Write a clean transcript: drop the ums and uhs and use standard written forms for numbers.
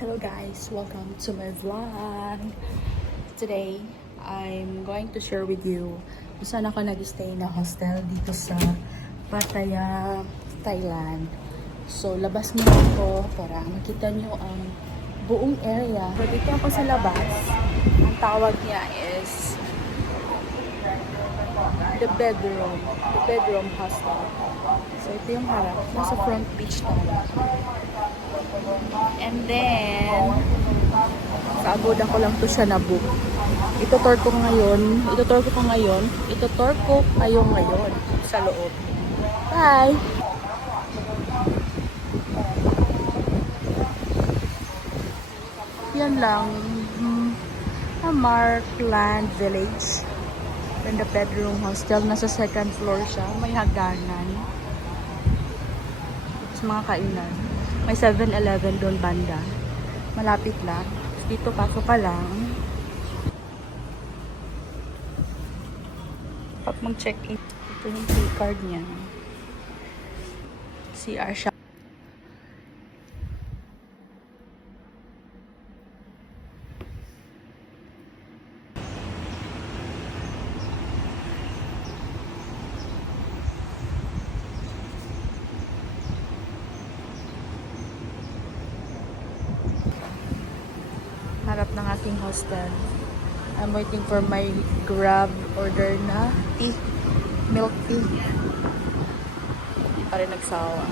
Hello guys, welcome to my vlog. Today, I'm going to share with you kung saan ako nag-stay na hostel dito sa Pattaya, Thailand. So, labas muna ako para makita nyo ang buong area. So, dito ako sa labas. Ang tawag niya is the bedroom hostel. So, ito yung harap. Nasa front beach tayo. And then, sa Agoda ko lang to siya na-book. Itutour ko kayo ngayon sa loob. Bye! Yan lang. Markland Village. And the bedroom hostel. Nasa second floor siya. May hagdanan. Sa mga kainan. May 7-Eleven doon banda. Malapit lang. Dito pasok ka lang. Pag mag-check-in, ito yung key card niya. CR siya. Harap ng aking hostel. I'm waiting for my Grab order na tea. Milk tea. Hindi pa rin nagsawa.